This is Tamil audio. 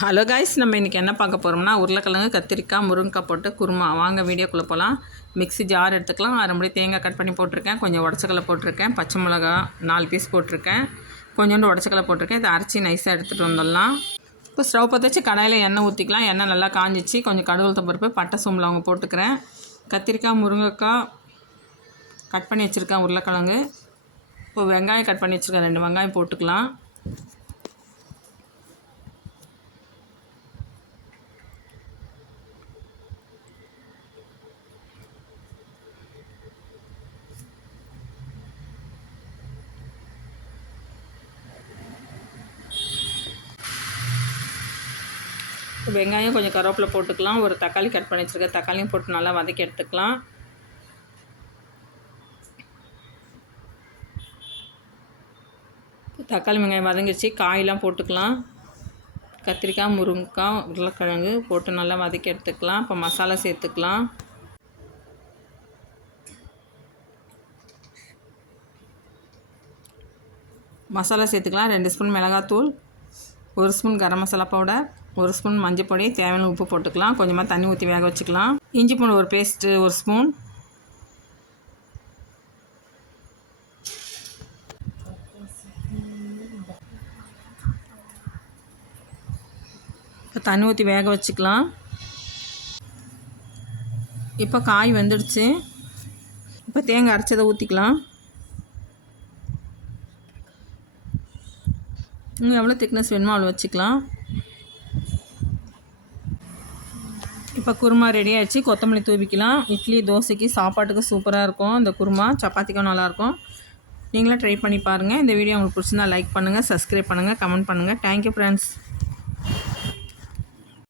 ஹலோ காய்ஸ், நம்ம இன்றைக்கி என்ன பார்க்க போகிறோம்னா உருளைக்கிழங்கு, கத்திரிக்காய், முருங்கைக்காய் போட்டு குருமா. வாங்க வீடியோக்குள்ளே போகலாம். மிக்ஸி ஜார் எடுத்துக்கலாம். அரைமுடி தேங்காய் கட் பண்ணி போட்டிருக்கேன். கொஞ்சம் உடச்சக்கல்லை போட்டிருக்கேன். பச்சை மிளகா 4 பீஸ் போட்டிருக்கேன். கொஞ்சோண்டு உடச்சக்கல்லை போட்டிருக்கேன். இதை அரைச்சி நைஸாக எடுத்துகிட்டு வந்துடலாம். இப்போ ஸ்டவ் பற்ற வச்சு கடாயில் எண்ணெய் ஊற்றிக்கலாம். எண்ணெய் நல்லா காஞ்சிச்சு. கொஞ்சம் கடுகு உளுத்தம் பருப்பு, பட்டை, சோம்பு அவங்க போட்டுக்கிறேன். கத்திரிக்காய், முருங்கைக்காய் கட் பண்ணி வச்சுருக்கேன். உருளைக்கிழங்கு, இப்போ வெங்காயம் கட் பண்ணி வச்சுருக்கேன். 2 வெங்காயம் போட்டுக்கலாம். வெங்காயம் கொஞ்சம் கருவேப்பிலை போட்டுக்கலாம். ஒரு தக்காளி கட் பண்ணி வச்சுருக்கேன். தக்காளியும் போட்டு நல்லா வதக்கி எடுத்துக்கலாம். தக்காளி வெங்காயம் வதங்கிடுச்சு. காயெலாம் போட்டுக்கலாம். கத்திரிக்காய், முருங்கைக்காய், உருளைக்கிழங்கு போட்டு நல்லா வதக்கி எடுத்துக்கலாம். இப்போ மசாலா சேர்த்துக்கலாம். மசாலா சேர்த்துக்கலாம். 2 ஸ்பூன் மிளகாத்தூள், 1 spoon garam masala powder, 1 spoon மஞ்சள் பொடி, தேவையான உப்பு போட்டுக்கலாம். கொஞ்சமாக தண்ணி ஊற்றி வேக வச்சுக்கலாம். இஞ்சி பூண்டு ஒரு பேஸ்ட்டு 1 ஸ்பூன், இப்போ தண்ணி ஊற்றி வேக வச்சுக்கலாம். இப்போ காய் வெந்துடுச்சு. இப்போ தேங்காய் அரைச்சதை ஊற்றிக்கலாம். இன்னும் எவ்வளோ திக்னஸ் வேணுமோ அவ்வளோ வச்சுக்கலாம். இப்போ குருமா ரெடி ஆகிடுச்சு. கொத்தமல்லி தூவிக்கலாம். இட்லி, தோசைக்கு, சாப்பாட்டுக்கு சூப்பராக இருக்கும். இந்த குருமா சப்பாத்திக்கும் நல்லாயிருக்கும். நீங்களும் ட்ரை பண்ணி பாருங்கள். இந்த வீடியோ உங்களுக்கு பிடிச்சிருந்தா லைக் பண்ணுங்கள், சப்ஸ்கிரைப் பண்ணுங்கள், கமெண்ட் பண்ணுங்கள். Thank you friends.